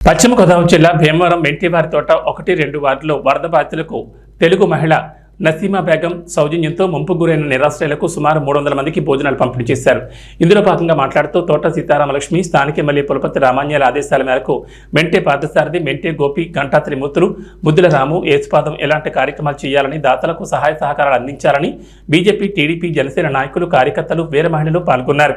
పశ్చిమ గోదావరి జిల్లా భీమవరం వెంటివారి తోట ఒకటి రెండు వార్డులో వరద బాధితులకు తెలుగు మహిళ నసీమా బేగం సౌజన్యంతో ముంపు గురైన నిరాశ్రయులకు సుమారు మూడు వందల మందికి భోజనాలు పంపిణీ చేశారు. ఇందులో భాగంగా మాట్లాడుతూ తోట సీతారామలక్ష్మి స్థానిక ఎమ్మెల్యే పులపతి రామాన్యాల ఆదేశాల మేరకు మెంటే పార్థసారథి మెంటే గోపి గంటా త్రిమూర్తులు ముద్దుల రాము ఏసుపాదం ఎలాంటి కార్యక్రమాలు చేయాలని దాతలకు సహాయ సహకారాలు అందించాలని బీజేపీ టీడీపీ జనసేన నాయకులు కార్యకర్తలు వీర మహిళలు పాల్గొన్నారు.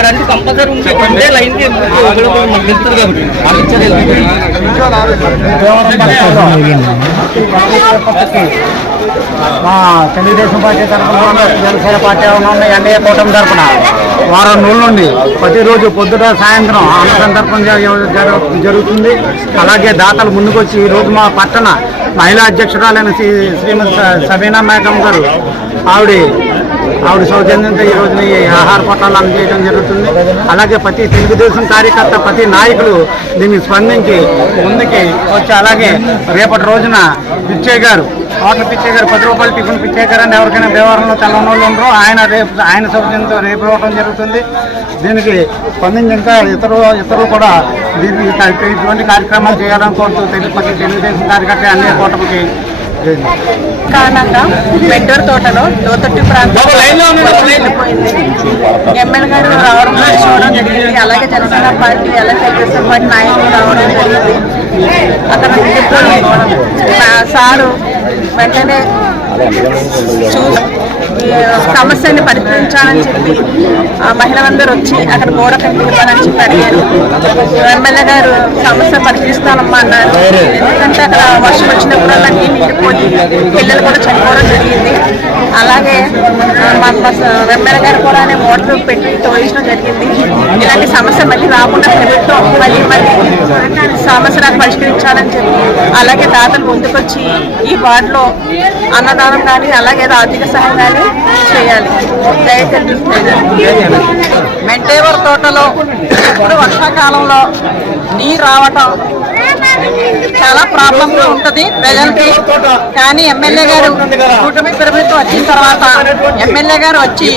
ఇక్కడ అంటే కంపల్సరీ ఉంటే లైన్ కాబట్టి మా తెలుగుదేశం పార్టీ తరఫున జనసేన పార్టీ ఉన్న ఎన్డీఏ కూటమి తరఫున వారం రోజుల నుండి ప్రతిరోజు పొద్దుట సాయంత్రం అన్న సందర్భం జరుగుతుంది. అలాగే దాతలు ముందుకొచ్చి ఈ రోజు మా పట్టణ మహిళా అధ్యక్షురాలైన శ్రీ శ్రీమతి సబీనా మేఘం గారు ఆవిడ ఆవిడ సౌజన్యంతో ఈ రోజున ఈ ఆహార పొట్టాలు అందజేయడం జరుగుతుంది. అలాగే ప్రతి తెలుగుదేశం కార్యకర్త ప్రతి నాయకులు దీన్ని స్పందించి ముందుకి వచ్చి అలాగే రేపటి రోజున పిచ్చయ్య గారు హోటల్ పిచ్చయ్య గారు పది రూపాయలు టిఫిన్ పిచ్చయ్య గారు అని ఎవరికైనా వ్యవహారంలో తెల్లని వాళ్ళు ఉండరు. ఆయన రేపు ఆయన సౌజన్యంతో రేపు ఇవ్వడం జరుగుతుంది. దీనికి స్పందించి ఇంకా ఇతరు ఇతరులు కూడా దీనికి ఇటువంటి కార్యక్రమాలు చేయాలని కోరుతూ తెలుగు ప్రతి తెలుగుదేశం కార్యకర్త అన్ని కూటమికి కారణంగా వెంటూరు తోటలో లోతట్టు ప్రాంతంలో ఎమ్మెల్యే గారు రావడం చూడడం జరిగింది. అలాగే జనసేన పార్టీ అలాగే తెలుగుదేశం పార్టీ నాయకులు రావడం జరిగింది. నా సారు వెంటనే చూ సమస్యని పరిష్కరించాలని చెప్పి ఆ మహిళలందరూ వచ్చి అక్కడ గోడ కట్టివ్వాలని చెప్పి అడిగారు. ఎమ్మెల్యే గారు సమస్య పరిష్కరిస్తానమ్మా అన్నారు. ఎందుకంటే అక్కడ వర్షం వచ్చినప్పుడల్లా నీళ్ళు పిల్లలు కూడా చనిపోవడం జరిగింది. అలాగే ఆ, మా మా గారు కూడా మోటార్ పెట్టి తోయించడం జరిగింది. ఇలాంటి సమస్య మళ్ళీ రాకుండా ప్రభుత్వం మళ్ళీ మళ్ళీ సమస్యలను పరిష్కరించాలని చెప్పి అలాగే దాతలు ముందుకొచ్చి ఈ వార్డులో అన్నదానం కానీ అలాగే ఆర్థిక సహాయం కానీ చేయాలి. మెంటేవర్ తోటలో ఇప్పుడు వర్షాకాలంలో నీరు రావటం చాలా ప్రాబ్లమ్స్ ఉంటది ప్రజలకి. కానీ ఎమ్మెల్యే గారు కూటమి ప్రభుత్వం వచ్చిన తర్వాత ఎమ్మెల్యే గారు వచ్చి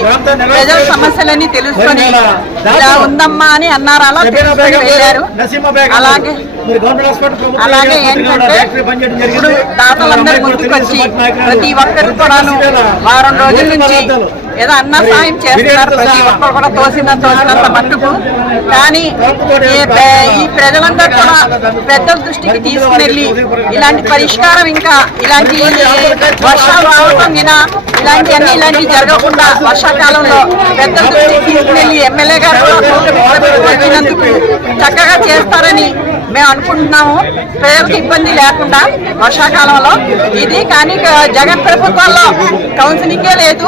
ప్రజల సమస్యలన్నీ తెలుసుకొని ఇలా ఉందమ్మా అని అన్నారు అలా తెలుసుకొని వెళ్ళారు. అలాగే అలాగే ఏంటంటే ఇప్పుడు దాతలందరూ ముందుకు వచ్చి ప్రతి ఒక్కరు కూడాను వారం రోజుల నుంచి ఏదో అన్న సాయం చేస్తున్నారు. ప్రతి ఒక్కరు కూడా తోసిన తోసినంత మట్టుకు. కానీ ఈ ప్ర- ఈ ప్రజలందరూ కూడా పెద్దల దృష్టికి తీసుకువెళ్ళి ఇలాంటి పరిష్కారం ఇంకా ఇలాంటి వర్షాలు రావటం వినా ఇలాంటివన్నీ ఇలాంటివి జరగకుండా వర్షాకాలంలో పెద్దల దృష్టికి తీసుకువెళ్ళి ఎమ్మెల్యే గారు చక్కగా చేస్తారని మేము అనుకుంటున్నాము. ప్రజలకు ఇబ్బంది లేకుండా వర్షాకాలంలో. ఇది కానీ జగన్ ప్రభుత్వంలో కౌన్సిలింగే లేదు.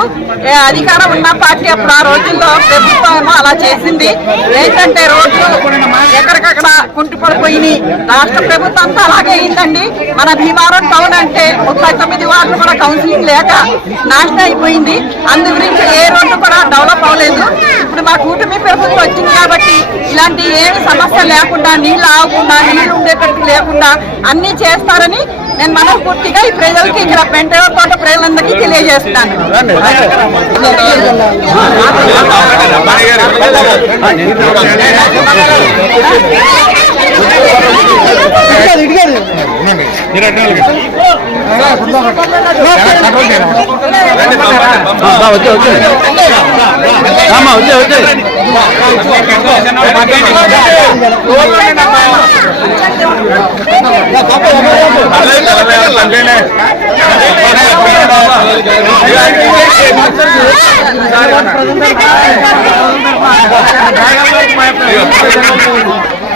అధికారం ఉన్న పార్టీ అప్పుడు ఆ రోజుల్లో ప్రభుత్వం అలా చేసింది. ఏంటంటే రోడ్లు ఎక్కడికక్కడ కుంటుపడిపోయినాయి రాష్ట్ర ప్రభుత్వం అంతా అలాగే అయిందండి. మన భీమవరం టౌన్ అంటే ముప్పై తొమ్మిది వార్డులు కూడా కౌన్సిలింగ్ లేక నాశనం అయిపోయింది. అందు గురించి ఏ రోడ్డు కూడా డెవలప్ అవ్వలేదు. ఇప్పుడు మా కూటమి ప్రభుత్వం వచ్చింది కాబట్టి ఇలాంటి ఏమి సమస్య లేకుండా నీళ్ళు ఆగకుండా నీళ్ళు ఉండేటట్టు లేకుండా అన్ని చేస్తారని నేను మనస్ఫూర్తిగా ఈ ప్రజలకి ఇక్కడ పెంటవ కోట ప్రజలందరికీ తెలియజేస్తాను. వచ్చే వచ్చే అమ్మా వచ్చే వచ్చే ప్రజెంట్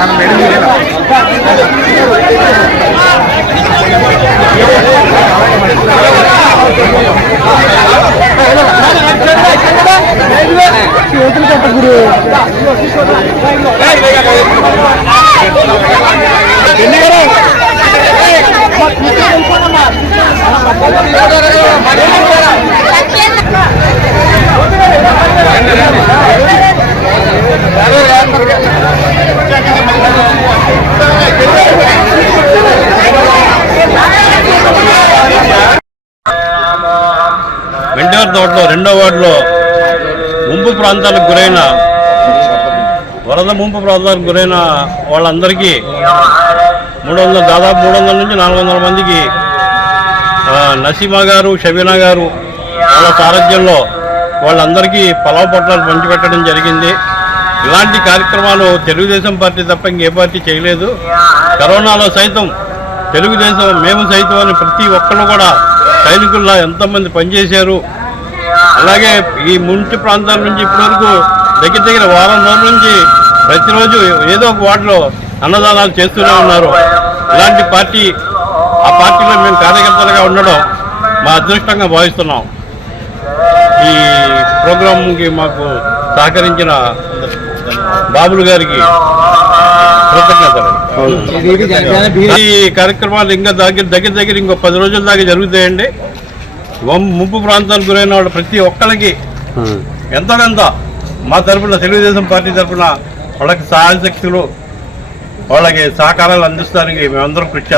ఈ కేసులో వెంటవర్ తోటలో రెండో వార్డులో ముంపు ప్రాంతాలకు గురైన వరద ముంపు ప్రాంతాలకు గురైన వాళ్ళందరికీ మూడు వందల దాదాపు మూడు వందల నుంచి నాలుగు వందల మందికి నసీమా గారు షబీనా గారు వాళ్ళ సారథ్యంలో వాళ్ళందరికీ పొలవ పొట్లాలు పంచిపెట్టడం జరిగింది. ఇలాంటి కార్యక్రమాలు తెలుగుదేశం పార్టీ తప్ప ఇంకే పార్టీ చేయలేదు. కరోనాలో సైతం తెలుగుదేశం మేము సైతం అని ప్రతి ఒక్కరు కూడా సైనికుల్లా ఎంతోమంది పనిచేశారు? అలాగే ఈ ముంచి ప్రాంతాల నుంచి ఇప్పటివరకు దగ్గర దగ్గర వారం రోజుల నుంచి ప్రతిరోజు ఏదో ఒక వాటిలో అన్నదానాలు చేస్తూనే ఉన్నారు. ఇలాంటి పార్టీ ఆ పార్టీలో మేము కార్యకర్తలుగా ఉండడం మా అదృష్టంగా భావిస్తున్నాం. ఈ ప్రోగ్రాంకి మాకు సహకరించిన బాబులు గారికి ఈ కార్యక్రమాలు ఇంకా దగ్గర దగ్గర దగ్గర ఇంకో పది రోజుల దాకా జరుగుతాయండి. ముంపు ప్రాంతానికి గురైన వాళ్ళు ప్రతి ఒక్కరికి ఎంతోనంత మా తరపున తెలుగుదేశం పార్టీ తరపున వాళ్ళకి సహాయ శక్తులు వాళ్ళకి సహకారాలు అందిస్తానికి మేమందరం కృషి